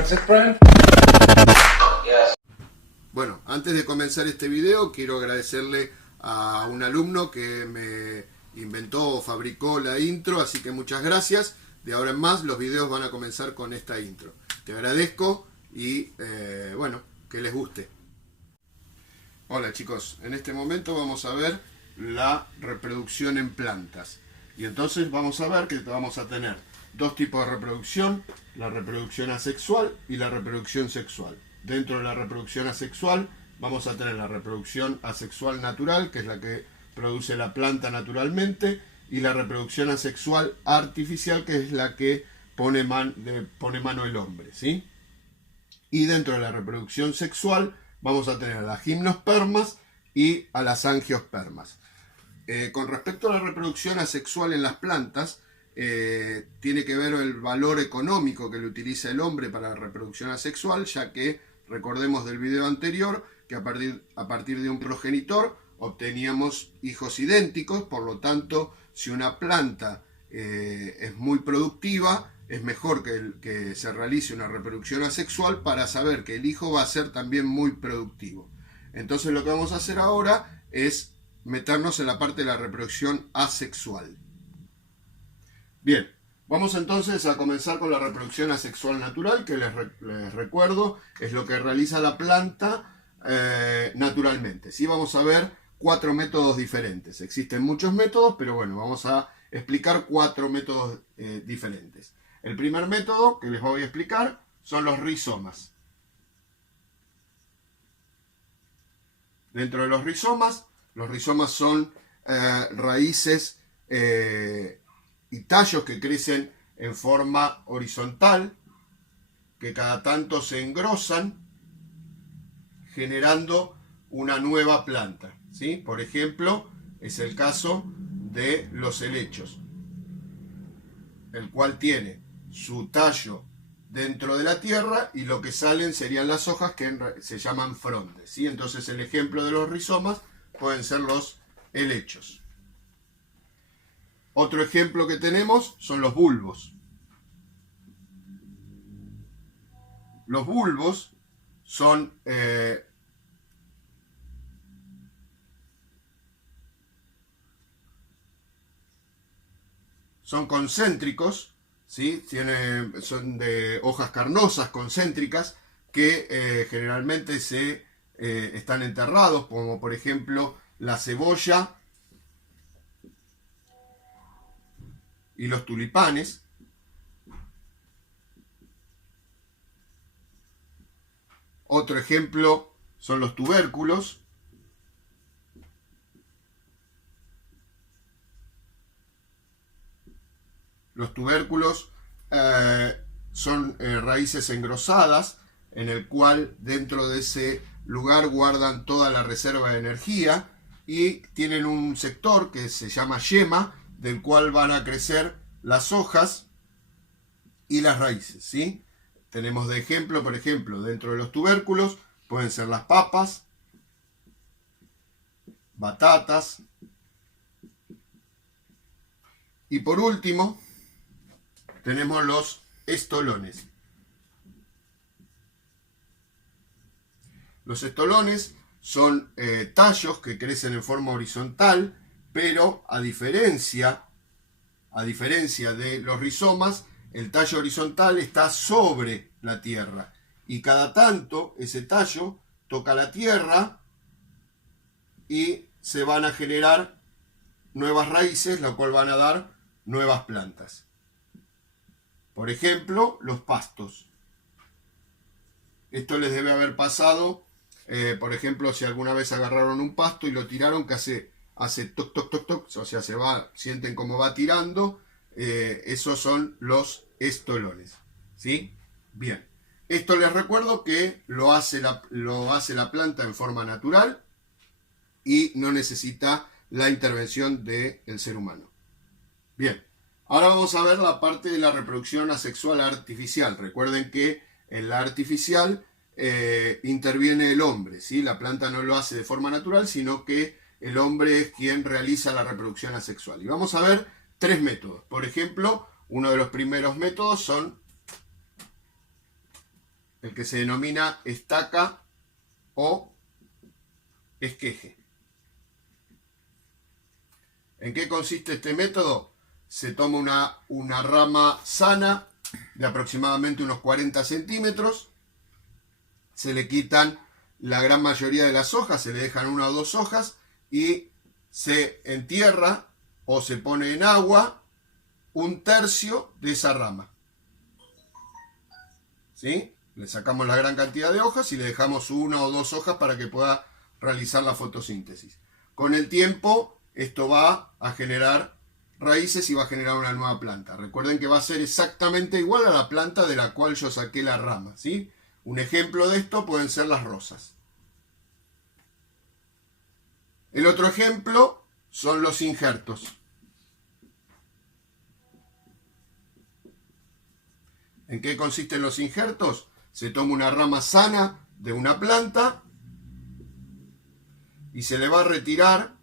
That's it, Brian? Bueno, antes de comenzar este video quiero agradecerle a un alumno que me inventó o fabricó la intro, así que muchas gracias. De ahora en más los videos van a comenzar con esta intro. Te agradezco y bueno, que les guste. Hola chicos, en este momento vamos a ver la reproducción en plantas. Y entonces vamos a ver que vamos a tener dos tipos de reproducción, la reproducción asexual y la reproducción sexual. Dentro de la reproducción asexual vamos a tener la reproducción asexual natural, que es la que produce la planta naturalmente, y la reproducción asexual artificial, que es la que pone mano el hombre, ¿sí? Y dentro de la reproducción sexual vamos a tener a las gimnospermas y a las angiospermas. Con respecto a la reproducción asexual en las plantas, tiene que ver el valor económico que le utiliza el hombre para la reproducción asexual, ya que recordemos del video anterior que a partir de un progenitor obteníamos hijos idénticos. Por lo tanto, si una planta es muy productiva, es mejor que se realice una reproducción asexual para saber que el hijo va a ser también muy productivo. Entonces lo que vamos a hacer ahora es meternos en la parte de la reproducción asexual. Bien, vamos entonces a comenzar con la reproducción asexual natural, que les recuerdo es lo que realiza la planta naturalmente. ¿Sí? Vamos a ver 4 métodos diferentes. Existen muchos métodos, pero bueno, vamos a explicar 4 métodos diferentes. El primer método que les voy a explicar son los rizomas. Dentro de los rizomas son raíces y tallos que crecen en forma horizontal, que cada tanto se engrosan, generando una nueva planta, ¿sí? Por ejemplo, es el caso de los helechos, el cual tiene su tallo dentro de la tierra y lo que salen serían las hojas, que se llaman frondes, ¿sí? Entonces el ejemplo de los rizomas pueden ser los helechos. Otro ejemplo que tenemos son los bulbos. Los bulbos son concéntricos, ¿sí? Son de hojas carnosas concéntricas que generalmente están enterrados, como por ejemplo la cebolla y los tulipanes. Otro ejemplo son los tubérculos. Los tubérculos son raíces engrosadas, en el cual dentro de ese lugar guardan toda la reserva de energía y tienen un sector que se llama yema, del cual van a crecer las hojas y las raíces, ¿sí? Tenemos de ejemplo, por ejemplo, dentro de los tubérculos pueden ser las papas, batatas y por último tenemos los estolones. Los estolones son tallos que crecen en forma horizontal, pero a diferencia de los rizomas, el tallo horizontal está sobre la tierra y cada tanto ese tallo toca la tierra y se van a generar nuevas raíces, lo cual van a dar nuevas plantas. Por ejemplo, los pastos. Esto les debe haber pasado, por ejemplo, si alguna vez agarraron un pasto y lo tiraron, que hace toc, toc, toc, toc, o sea, sienten cómo va tirando. Esos son los estolones, ¿sí? Bien, esto les recuerdo que lo hace la planta en forma natural y no necesita la intervención del ser humano. Bien, ahora vamos a ver la parte de la reproducción asexual artificial. Recuerden que en la artificial interviene el hombre, ¿sí? La planta no lo hace de forma natural, sino que el hombre es quien realiza la reproducción asexual. Y vamos a ver 3 métodos. Por ejemplo, uno de los primeros métodos son el que se denomina estaca o esqueje. ¿En qué consiste este método? Se toma una rama sana de aproximadamente unos 40 centímetros, se le quitan la gran mayoría de las hojas, se le dejan una o dos hojas y se entierra o se pone en agua un tercio de esa rama. ¿Sí? Le sacamos la gran cantidad de hojas y le dejamos una o dos hojas para que pueda realizar la fotosíntesis. Con el tiempo esto va a generar raíces y va a generar una nueva planta. Recuerden que va a ser exactamente igual a la planta de la cual yo saqué la rama, ¿sí? Un ejemplo de esto pueden ser las rosas. El otro ejemplo son los injertos. ¿En qué consisten los injertos? Se toma una rama sana de una planta y se le va a retirar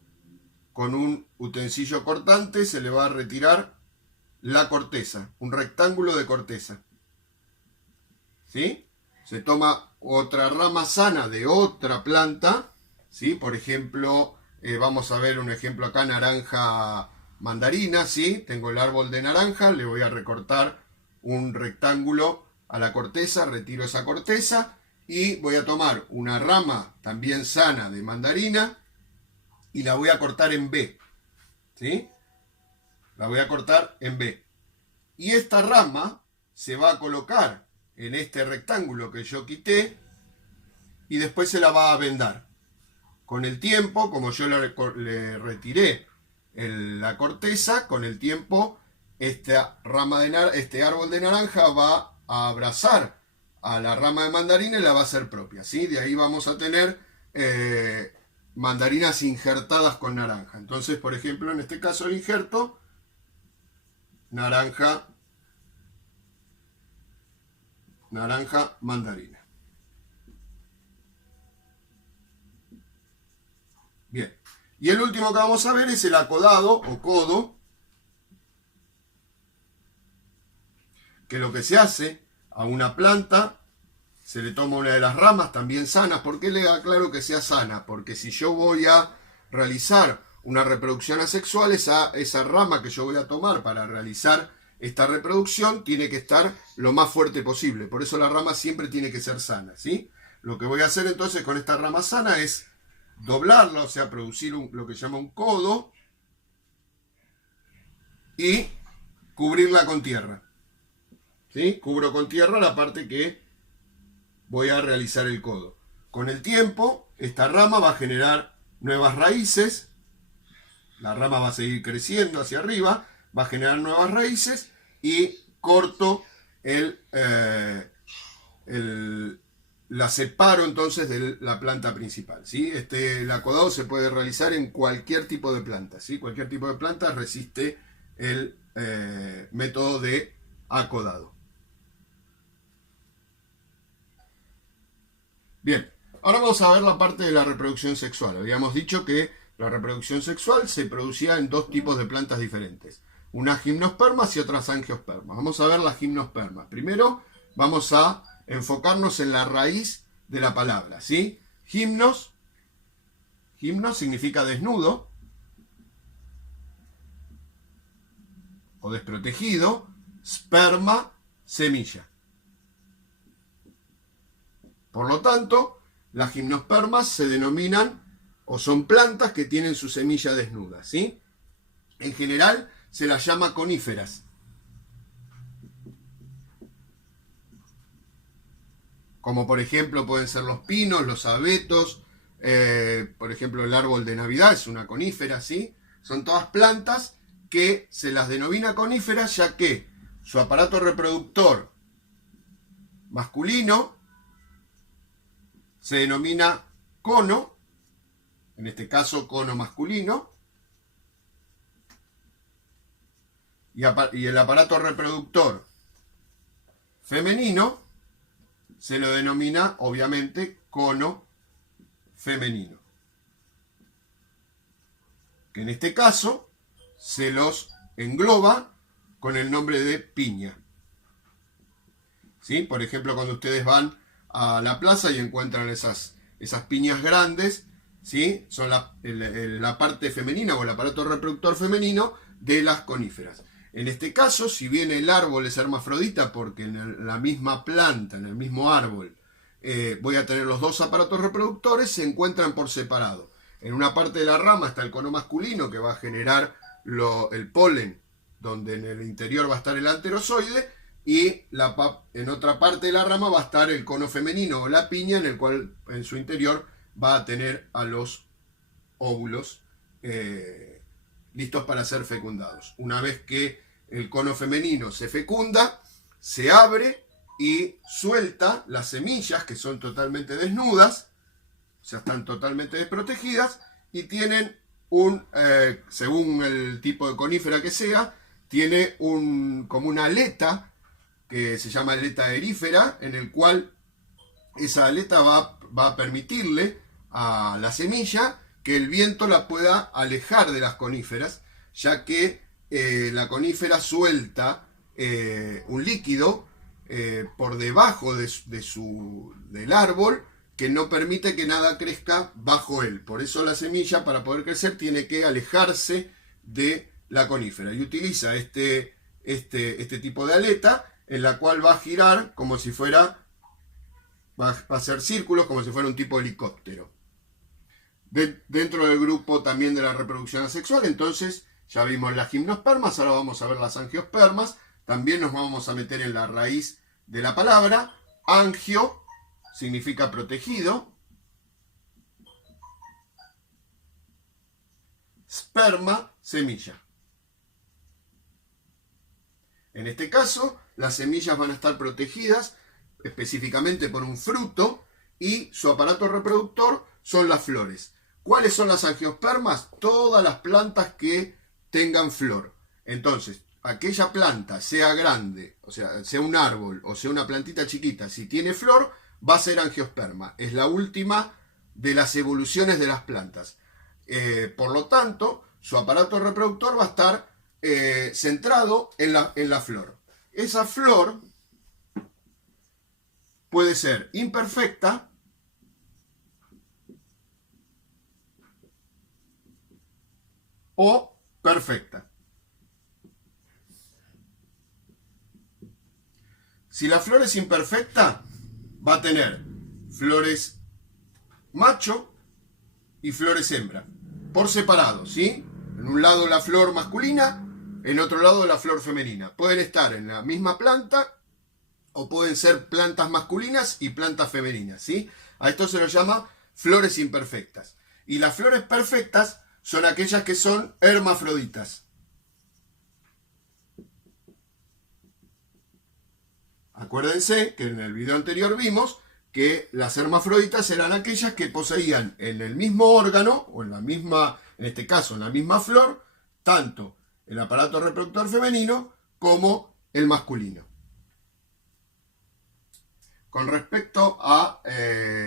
con un utensilio cortante, se le va a retirar la corteza, un rectángulo de corteza. ¿Sí? Se toma otra rama sana de otra planta, ¿sí? Por ejemplo, vamos a ver un ejemplo acá, naranja mandarina, ¿sí? Tengo el árbol de naranja, le voy a recortar un rectángulo a la corteza, retiro esa corteza y voy a tomar una rama también sana de mandarina y la voy a cortar en B, ¿sí? La voy a cortar en B. Y esta rama se va a colocar en este rectángulo que yo quité y después se la va a vendar. Con el tiempo, como yo le retiré la corteza, con el tiempo este árbol de naranja va a abrazar a la rama de mandarina y la va a hacer propia, ¿sí? De ahí vamos a tener mandarinas injertadas con naranja. Entonces, por ejemplo, en este caso el injerto, naranja mandarina. Bien. Y el último que vamos a ver es el acodado o codo, que lo que se hace a una planta, se le toma una de las ramas también sanas. ¿Por qué le aclaro que sea sana? Porque si yo voy a realizar una reproducción asexual, esa rama que yo voy a tomar para realizar esta reproducción tiene que estar lo más fuerte posible. Por eso la rama siempre tiene que ser sana, ¿sí? Lo que voy a hacer entonces con esta rama sana es doblarla, o sea, producir lo que se llama un codo y cubrirla con tierra. ¿Sí? Cubro con tierra la parte que voy a realizar el codo. Con el tiempo, esta rama va a generar nuevas raíces. La rama va a seguir creciendo hacia arriba, va a generar nuevas raíces y corto la separo entonces de la planta principal, ¿sí? El acodado se puede realizar en cualquier tipo de planta, ¿sí? Cualquier tipo de planta resiste el método de acodado. Bien, ahora vamos a ver la parte de la reproducción sexual. Habíamos dicho que la reproducción sexual se producía en dos tipos de plantas diferentes. Unas gimnospermas y otras angiospermas. Vamos a ver las gimnospermas. Primero vamos a enfocarnos en la raíz de la palabra, ¿sí? Gimnos significa desnudo o desprotegido. Sperma, semilla. Por lo tanto, las gimnospermas se denominan o son plantas que tienen su semilla desnuda, ¿sí? En general se las llama coníferas. Como por ejemplo pueden ser los pinos, los abetos, por ejemplo el árbol de Navidad es una conífera, ¿sí? Son todas plantas que se las denomina coníferas ya que su aparato reproductor masculino se denomina cono, en este caso cono masculino, y el aparato reproductor femenino se lo denomina obviamente cono femenino, que en este caso se los engloba con el nombre de piña. ¿Sí? Por ejemplo, cuando ustedes van a la plaza y encuentran esas piñas grandes, ¿sí? Son la parte femenina o el aparato reproductor femenino de las coníferas. En este caso, si bien el árbol es hermafrodita, porque en la misma planta, en el mismo árbol, voy a tener los dos aparatos reproductores, se encuentran por separado. En una parte de la rama está el cono masculino, que va a generar el polen, donde en el interior va a estar el anterozoide, y en otra parte de la rama va a estar el cono femenino o la piña, en el cual en su interior va a tener a los óvulos listos para ser fecundados. Una vez que el cono femenino se fecunda, se abre y suelta las semillas, que son totalmente desnudas, o sea, están totalmente desprotegidas, y tienen según el tipo de conífera que sea, tiene como una aleta, que se llama aleta erífera, en el cual esa aleta va a permitirle a la semilla que el viento la pueda alejar de las coníferas, ya que la conífera suelta un líquido por debajo del árbol, que no permite que nada crezca bajo él. Por eso la semilla, para poder crecer, tiene que alejarse de la conífera, y utiliza este tipo de aleta, en la cual va a girar como si fuera, va a hacer círculos como si fuera un tipo de helicóptero. Dentro del grupo también de la reproducción asexual, entonces ya vimos las gimnospermas, ahora vamos a ver las angiospermas. También nos vamos a meter en la raíz de la palabra. Angio significa protegido. Sperma, semilla. En este caso, las semillas van a estar protegidas específicamente por un fruto, y su aparato reproductor son las flores. ¿Cuáles son las angiospermas? Todas las plantas que tengan flor. Entonces, aquella planta, sea grande, o sea un árbol o sea una plantita chiquita, si tiene flor, va a ser angiosperma. Es la última de las evoluciones de las plantas. Por lo tanto, su aparato reproductor va a estar centrado en la flor. Esa flor puede ser imperfecta o perfecta. Si la flor es imperfecta, va a tener flores macho y flores hembra, por separado, ¿sí? En un lado la flor masculina, en otro lado la flor femenina. Pueden estar en la misma planta o pueden ser plantas masculinas y plantas femeninas, ¿sí? A esto se lo llama flores imperfectas. Y las flores perfectas son aquellas que son hermafroditas. Acuérdense que en el video anterior vimos que las hermafroditas eran aquellas que poseían en el mismo órgano, o en este caso en la misma flor, tanto el aparato reproductor femenino como el masculino. Con respecto a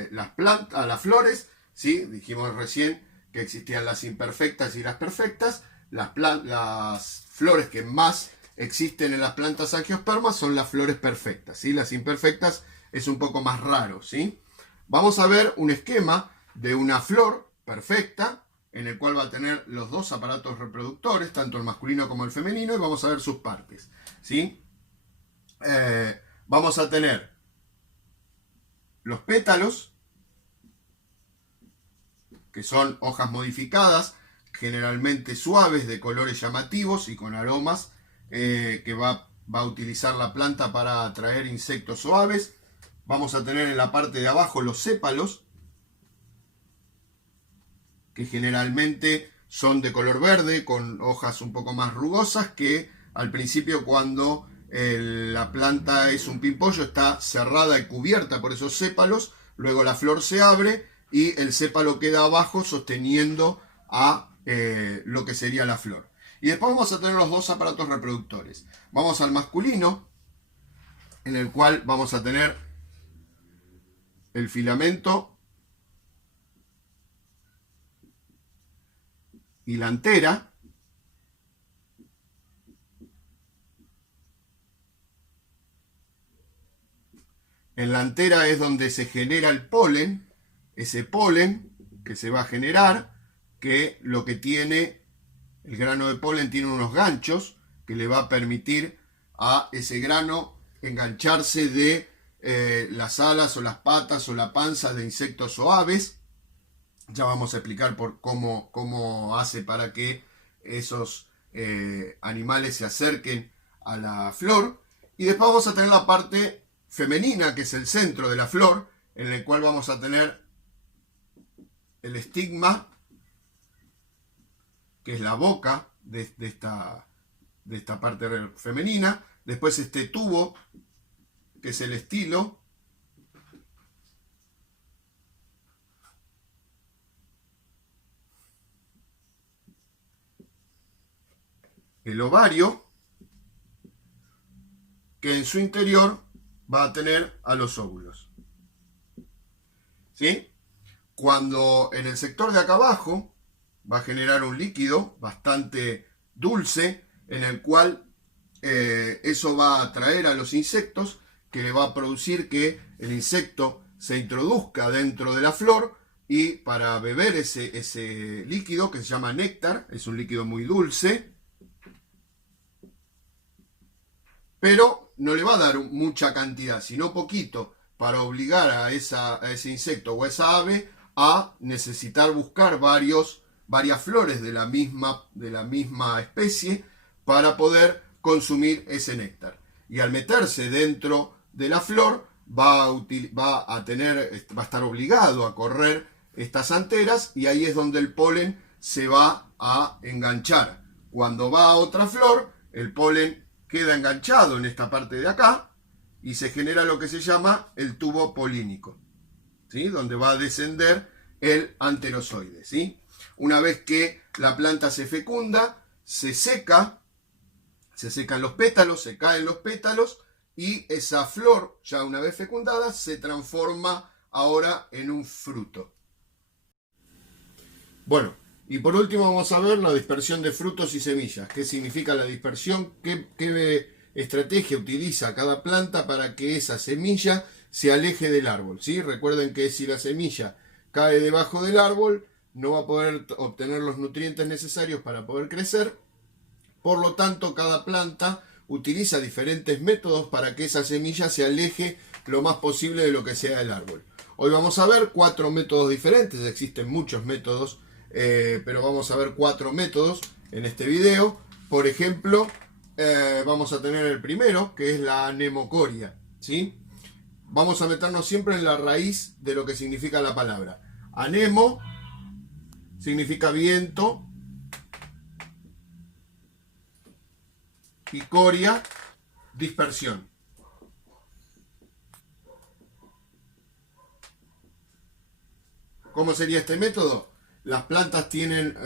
las flores, ¿sí? Dijimos recién que existían las imperfectas y las perfectas. Las flores que más existen en las plantas angiospermas son las flores perfectas, ¿sí? Las imperfectas es un poco más raro, ¿sí? Vamos a ver un esquema de una flor perfecta, en el cual va a tener los dos aparatos reproductores, tanto el masculino como el femenino, y vamos a ver sus partes, ¿sí? Vamos a tener los pétalos, que son hojas modificadas, generalmente suaves, de colores llamativos y con aromas, que va a utilizar la planta para atraer insectos suaves. Vamos a tener en la parte de abajo los sépalos, que generalmente son de color verde, con hojas un poco más rugosas, que al principio, cuando la planta es un pimpollo, está cerrada y cubierta por esos sépalos. Luego la flor se abre y el sépalo queda abajo sosteniendo a lo que sería la flor. Y después vamos a tener los dos aparatos reproductores. Vamos al masculino, en el cual vamos a tener el filamento y la antera. En la antera es donde se genera el polen, ese polen que se va a generar, que lo que tiene, el grano de polen tiene unos ganchos que le va a permitir a ese grano engancharse de las alas o las patas o la panza de insectos o aves. Ya vamos a explicar cómo hace para que esos animales se acerquen a la flor. Y después vamos a tener la parte femenina, que es el centro de la flor, en el cual vamos a tener el estigma, que es la boca de esta parte femenina. Después este tubo, que es el estilo. El ovario, que en su interior va a tener a los óvulos. ¿Sí? Cuando en el sector de acá abajo va a generar un líquido bastante dulce, en el cual eso va a atraer a los insectos, que le va a producir que el insecto se introduzca dentro de la flor, y para beber ese líquido, que se llama néctar, es un líquido muy dulce, pero no le va a dar mucha cantidad, sino poquito, para obligar a ese insecto o a esa ave a necesitar buscar varias flores de la misma especie para poder consumir ese néctar. Y al meterse dentro de la flor va a estar obligado a correr estas anteras, y ahí es donde el polen se va a enganchar. Cuando va a otra flor, el polen queda enganchado en esta parte de acá y se genera lo que se llama el tubo polínico, ¿sí? Donde va a descender el anterozoide, ¿sí? Una vez que la planta se fecunda, se secan los pétalos, se caen los pétalos, y esa flor, ya una vez fecundada, se transforma ahora en un fruto. Bueno, y por último vamos a ver la dispersión de frutos y semillas. ¿Qué significa la dispersión? ¿Qué estrategia utiliza cada planta para que esa semilla se aleje del árbol? ¿Sí? Recuerden que si la semilla cae debajo del árbol, no va a poder obtener los nutrientes necesarios para poder crecer. Por lo tanto, cada planta utiliza diferentes métodos para que esa semilla se aleje lo más posible de lo que sea el árbol. Hoy vamos a ver 4 métodos diferentes. Existen muchos métodos, pero vamos a ver 4 métodos en este video. Por ejemplo, vamos a tener el primero, que es la anemocoria, ¿sí? Vamos a meternos siempre en la raíz de lo que significa la palabra. Anemo significa viento, y coria, dispersión. ¿Cómo sería este método? Las plantas tienen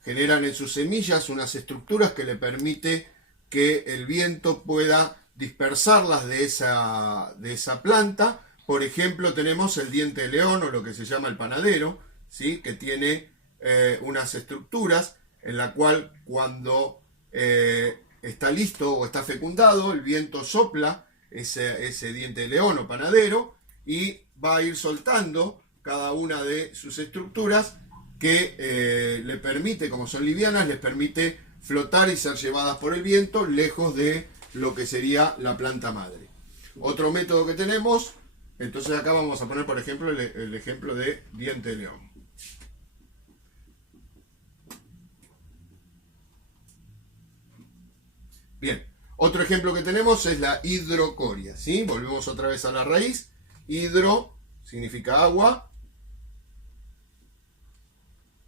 generan en sus semillas unas estructuras que le permite que el viento pueda dispersarlas de esa planta. Por ejemplo, tenemos el diente de león, o lo que se llama el panadero, ¿sí? Que tiene unas estructuras en la cual, cuando está listo o está fecundado, el viento sopla ese diente de león o panadero, y va a ir soltando cada una de sus estructuras, que le permite, como son livianas, les permite flotar y ser llevadas por el viento lejos de lo que sería la planta madre. Otro método que tenemos, entonces acá vamos a poner por ejemplo el ejemplo de diente de león. Bien, otro ejemplo que tenemos es la hidrocoria, ¿sí? Volvemos otra vez a la raíz. Hidro significa agua,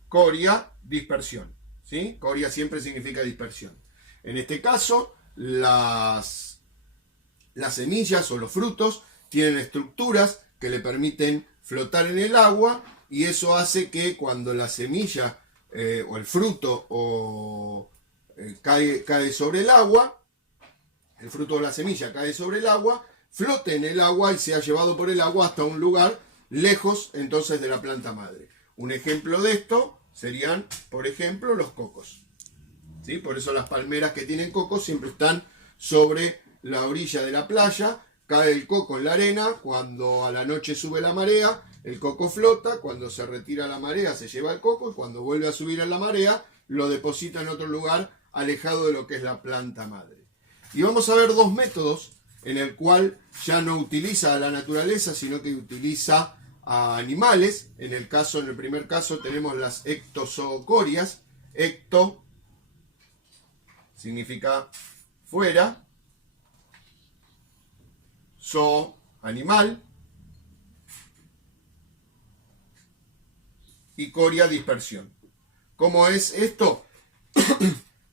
coria, dispersión, ¿sí? Coria siempre significa dispersión. En este caso, las semillas o los frutos tienen estructuras que le permiten flotar en el agua, y eso hace que cuando la semilla o el fruto cae sobre el agua, el fruto o la semilla cae sobre el agua, flote en el agua y sea llevado por el agua hasta un lugar lejos entonces de la planta madre. Un ejemplo de esto serían, por ejemplo, los cocos, ¿sí? Por eso las palmeras que tienen cocos siempre están sobre la orilla de la playa, cae el coco en la arena, cuando a la noche sube la marea, el coco flota, cuando se retira la marea se lleva el coco, y cuando vuelve a subir en la marea, lo deposita en otro lugar, alejado de lo que es la planta madre. Y vamos a ver dos métodos en el cual ya no utiliza a la naturaleza, sino que utiliza a animales. En el primer caso tenemos las ectozoocorias. Ecto significa fuera, zoo, animal, y coria, dispersión. ¿Cómo es esto?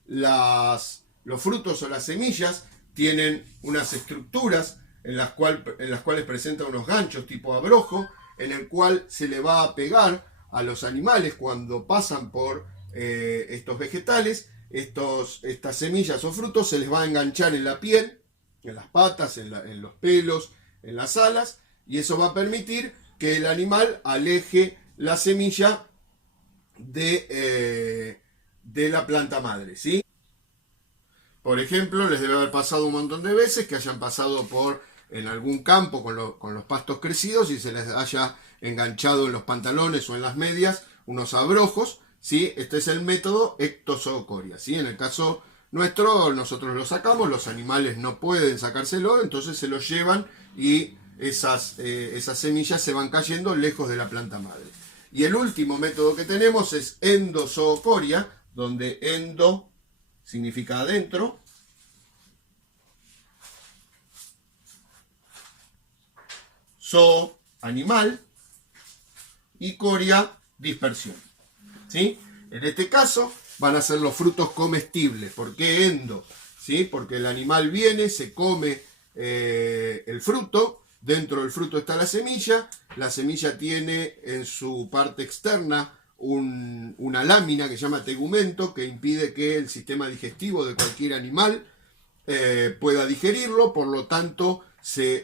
Los frutos o las semillas tienen unas estructuras en las cuales presentan unos ganchos tipo abrojo, en el cual se le va a pegar a los animales cuando pasan por estos vegetales. Estas semillas o frutos se les va a enganchar en la piel, en las patas, en los pelos, en las alas, y eso va a permitir que el animal aleje la semilla de la planta madre, ¿sí? Por ejemplo, les debe haber pasado un montón de veces que hayan pasado en algún campo con los pastos crecidos y se les haya enganchado en los pantalones o en las medias unos abrojos, ¿sí? Este es el método ectozoocoria, ¿sí? En el caso nuestro, nosotros lo sacamos, los animales no pueden sacárselo, entonces se lo llevan y esas semillas se van cayendo lejos de la planta madre. Y el último método que tenemos es endozoocoria, donde endo significa adentro, zoo, animal, y coria, dispersión, ¿sí? En este caso van a ser los frutos comestibles. ¿Por qué endo? ¿Sí? Porque el animal viene, se come el fruto, dentro del fruto está la semilla tiene en su parte externa una lámina que se llama tegumento, que impide que el sistema digestivo de cualquier animal pueda digerirlo. Por lo tanto,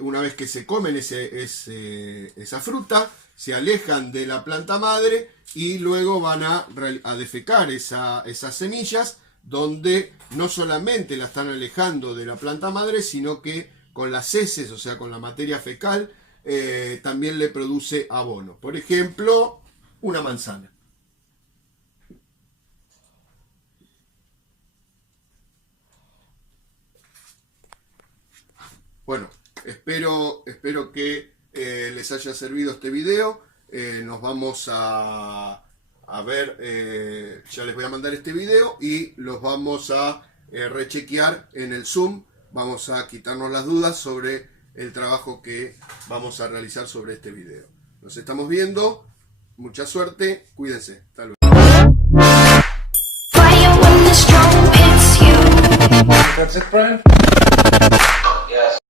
una vez que se comen esa fruta, se alejan de la planta madre y luego van a defecar esas semillas, donde no solamente la están alejando de la planta madre, sino que con las heces, o sea, con la materia fecal, también le produce abono. Por ejemplo, una manzana. Bueno, espero que les haya servido este video. Nos vamos a ver, ya les voy a mandar este video y los vamos a rechequear en el Zoom. Vamos a quitarnos las dudas sobre el trabajo que vamos a realizar sobre este video. Nos estamos viendo. Mucha suerte. Cuídense. Hasta luego. That's it, Brian? Yes.